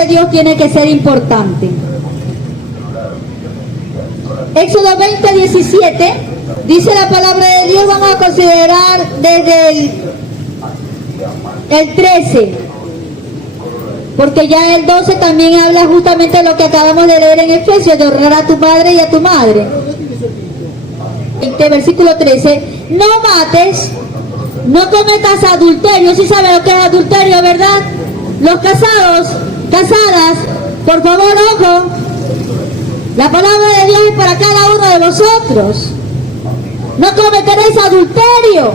de Dios tiene que ser importante. Éxodo 20:17 dice la palabra de Dios. Vamos a considerar desde el 13, porque ya el 12 también habla justamente de lo que acabamos de leer en Efesios, de honrar a tu padre y a tu madre. Versículo 13: no mates, no cometas adulterio. ¿Sí saben lo que es adulterio, verdad? Los casados, casadas, por favor, ojo, la palabra de Dios es para cada uno de vosotros. No cometeréis adulterio.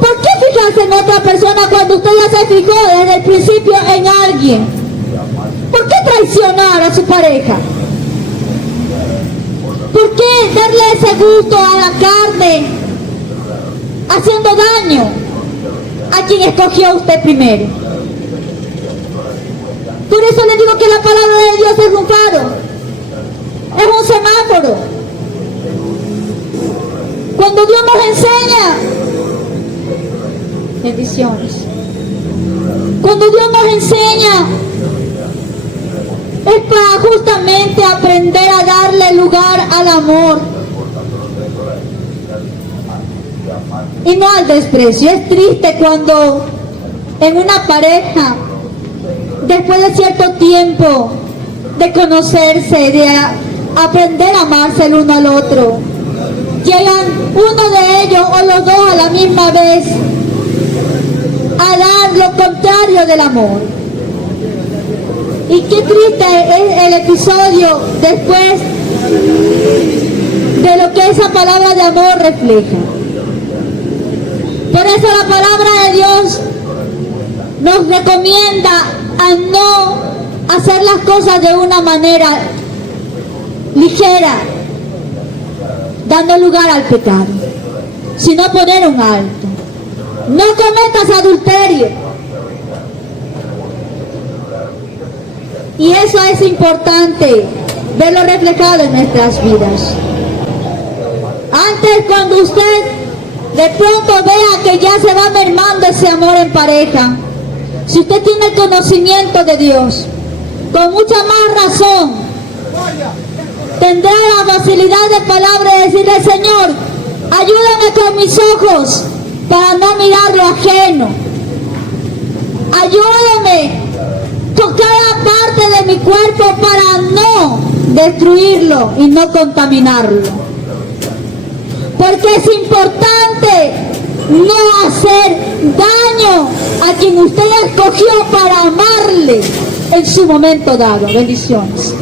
¿Por qué fijarse en otra persona cuando usted ya se fijó desde el principio en alguien? ¿Por qué traicionar a su pareja? ¿Por qué darle ese gusto a la carne, haciendo daño a quien escogió usted primero? Por eso le digo que la palabra de Dios es un faro, es un semáforo. Cuando Dios nos enseña, bendiciones, cuando Dios nos enseña, es para justamente aprender a darle lugar al amor y no al desprecio. Es triste cuando en una pareja, después de cierto tiempo de conocerse, de aprender a amarse el uno al otro, llegan uno de ellos o los dos a la misma vez a dar lo contrario del amor. Y qué triste es el episodio después de lo que esa palabra de amor refleja. Por eso la palabra de Dios nos recomienda a no hacer las cosas de una manera ligera, dando lugar al pecado, sino poner un alto. No cometas adulterio. Y eso es importante verlo reflejado en nuestras vidas. Antes, cuando usted de pronto vea que ya se va mermando ese amor en pareja, si usted tiene el conocimiento de Dios, con mucha más razón tendrá la facilidad de palabra de decirle: Señor, ayúdame con mis ojos para no mirar lo ajeno. Ayúdame con cada parte de mi cuerpo para no destruirlo y no contaminarlo. Porque es importante no hacer daño a quien usted escogió para amarle en su momento dado. Bendiciones.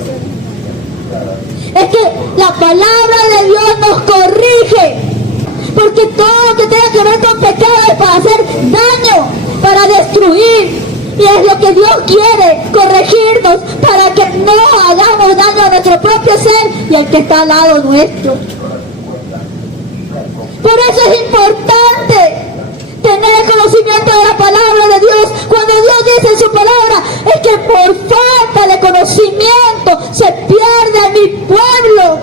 Es que la palabra de Dios nos corrige, porque todo lo que tenga que ver con pecado es para hacer daño, para destruir. Y es lo que Dios quiere, corregirnos para que no hagamos daño a nuestro propio ser y al que está al lado nuestro. Por eso es importante tener el conocimiento de la palabra de Dios. Cuando Dios dice en su palabra, es que por falta de conocimiento se pierde mi pueblo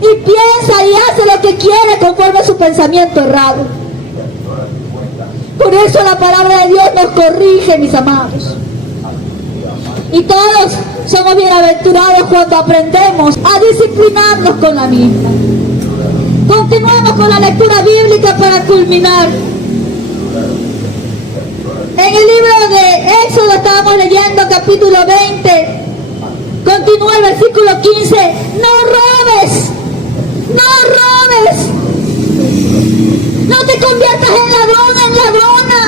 y piensa y hace lo que quiere conforme a su pensamiento errado. Por eso la palabra de Dios nos corrige, mis amados. Y todos somos bienaventurados cuando aprendemos a disciplinarnos con la misma. Continuamos con la lectura bíblica para culminar. En el libro de Éxodo estábamos leyendo capítulo 20. Continúa el versículo 15. No robes. No robes. No te conviertas en ladrón, en ladrona.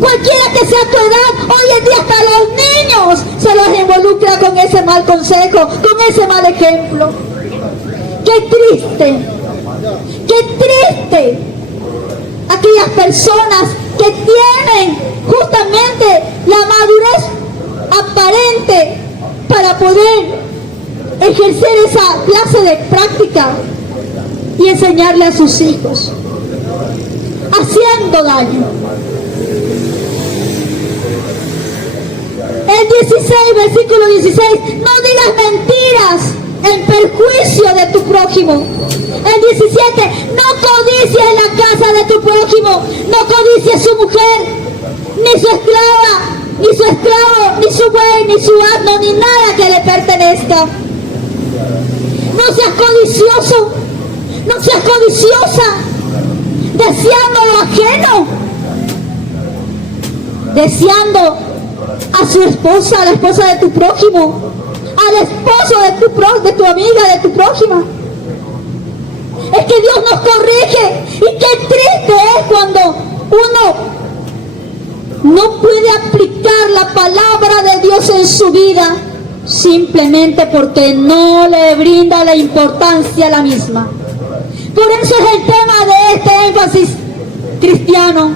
Cualquiera que sea tu edad, hoy en día hasta los niños se los involucra con ese mal consejo, con ese mal ejemplo. ¡Qué triste! ¡Qué triste! Aquellas personas que tienen justamente la madurez aparente para poder ejercer esa clase de práctica y enseñarle a sus hijos, haciendo daño. El 16, versículo 16, no digas mentiras en perjuicio de tu prójimo. El 17, no codicies la casa de tu prójimo, no codicies su mujer, ni su esclava, ni su esclavo, ni su buey, ni su asno, ni nada que le pertenezca. No seas codicioso, no seas codiciosa, deseando lo ajeno, deseando a su esposa, a la esposa de tu prójimo, al esposo de tu amiga, de tu prójima. Es que Dios nos corrige, y qué triste es cuando uno no puede aplicar la palabra de Dios en su vida simplemente porque no le brinda la importancia a la misma. Por eso es el tema de este énfasis cristiano.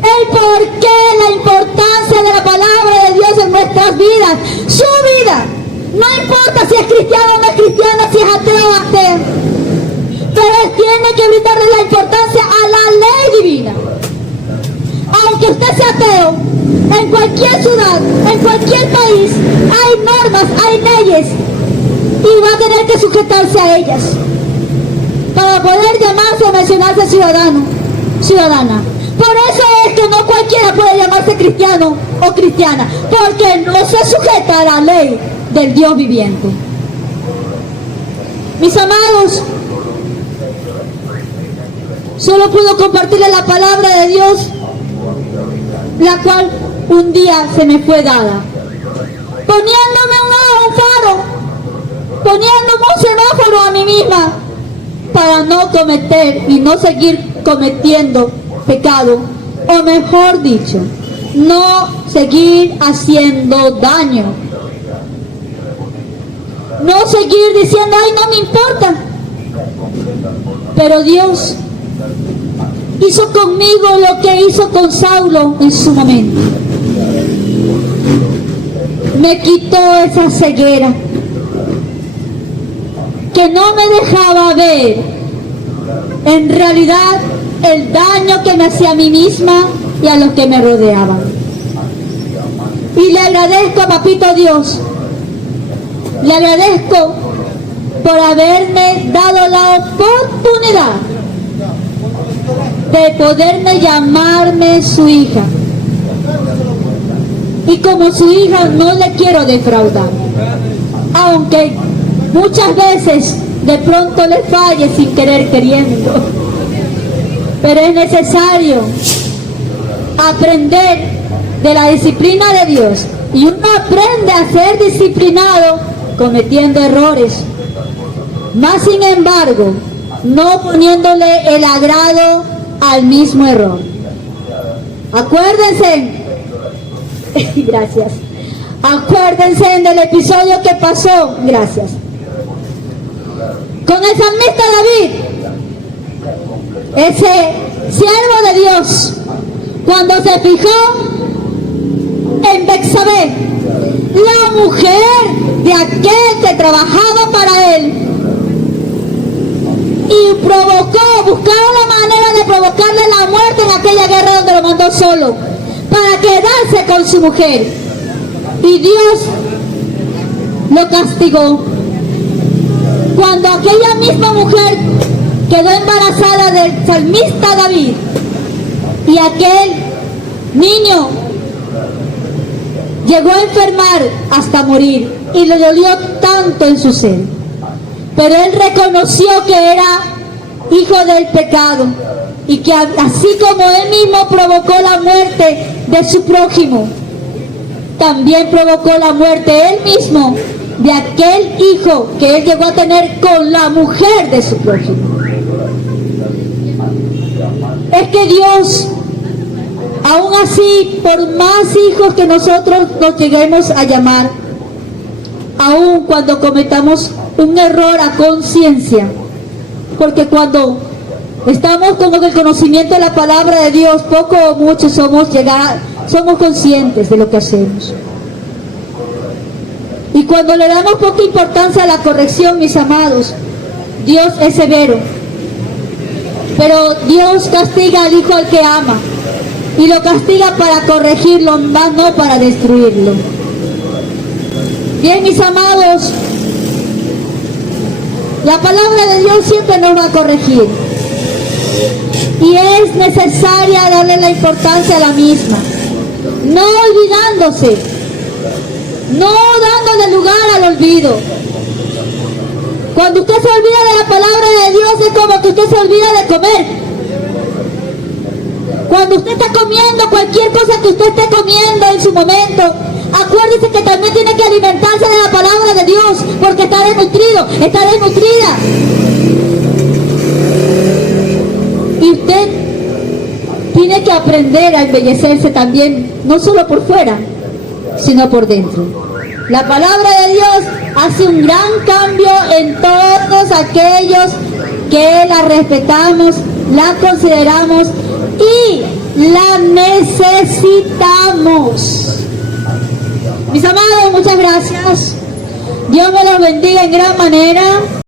El por qué, la importancia de la palabra de Dios en nuestras vidas, su vida. No importa si es cristiano o no es cristiano, si es ateo o atea. Pero Él tiene que brindarle la importancia a la ley divina. Aunque usted sea ateo, en cualquier ciudad, en cualquier país, hay normas, hay leyes, y va a tener que sujetarse a ellas para poder llamarse o mencionarse ciudadano, ciudadana. Por eso es que no cualquiera puede llamarse cristiano o cristiana, porque no se sujeta a la ley del Dios viviente. Mis amados, solo puedo compartirles la palabra de Dios, la cual un día se me fue dada, poniéndome un faro, poniéndome un semáforo a mí misma, para no cometer y no seguir cometiendo pecado, o mejor dicho, no seguir haciendo daño, no seguir diciendo, ay, no me importa. Pero Dios hizo conmigo lo que hizo con Saulo en su momento. Me quitó esa ceguera que no me dejaba ver en realidad el daño que me hacía a mí misma y a los que me rodeaban. Y le agradezco a Papito Dios, le agradezco por haberme dado la oportunidad de poderme llamarme su hija. Y como su hija no le quiero defraudar, aunque muchas veces de pronto le falle sin querer queriendo. Pero es necesario aprender de la disciplina de Dios, y uno aprende a ser disciplinado cometiendo errores, más sin embargo no poniéndole el agrado al mismo error. Acuérdense, gracias, acuérdense del episodio que pasó, gracias, con el salmista David, ese siervo de Dios, cuando se fijó en Betsabé, la mujer de aquel que trabajaba para él, y buscaron la manera de provocarle la muerte en aquella guerra donde lo mandó solo, para quedarse con su mujer. Y Dios lo castigó. Cuando aquella misma mujer quedó embarazada del salmista David, y aquel niño llegó a enfermar hasta morir, y le dolió tanto en su ser. Pero él reconoció que era hijo del pecado, y que así como él mismo provocó la muerte de su prójimo, también provocó la muerte él mismo de aquel hijo que él llegó a tener con la mujer de su prójimo. Es que Dios, aún así, por más hijos que nosotros nos lleguemos a llamar, aún cuando cometamos un error a conciencia, porque cuando estamos con el conocimiento de la palabra de Dios, poco o mucho somos conscientes de lo que hacemos. Y cuando le damos poca importancia a la corrección, mis amados, Dios es severo. Pero Dios castiga al hijo al que ama, y lo castiga para corregirlo, más no para destruirlo. Bien, mis amados, la palabra de Dios siempre nos va a corregir, y es necesaria darle la importancia a la misma. no olvidándose, no dándole lugar al olvido. Cuando usted se olvida de la palabra de Dios es como que usted se olvida de comer. Cuando usted está comiendo cualquier cosa que usted esté comiendo en su momento, acuérdese que también tiene que alimentarse de la palabra de Dios, porque está desnutrido, está desnutrida. Y usted tiene que aprender a embellecerse también, no solo por fuera, sino por dentro. La palabra de Dios hace un gran cambio en todos aquellos que la respetamos, la consideramos y la necesitamos. Mis amados, muchas gracias. Dios me los bendiga en gran manera.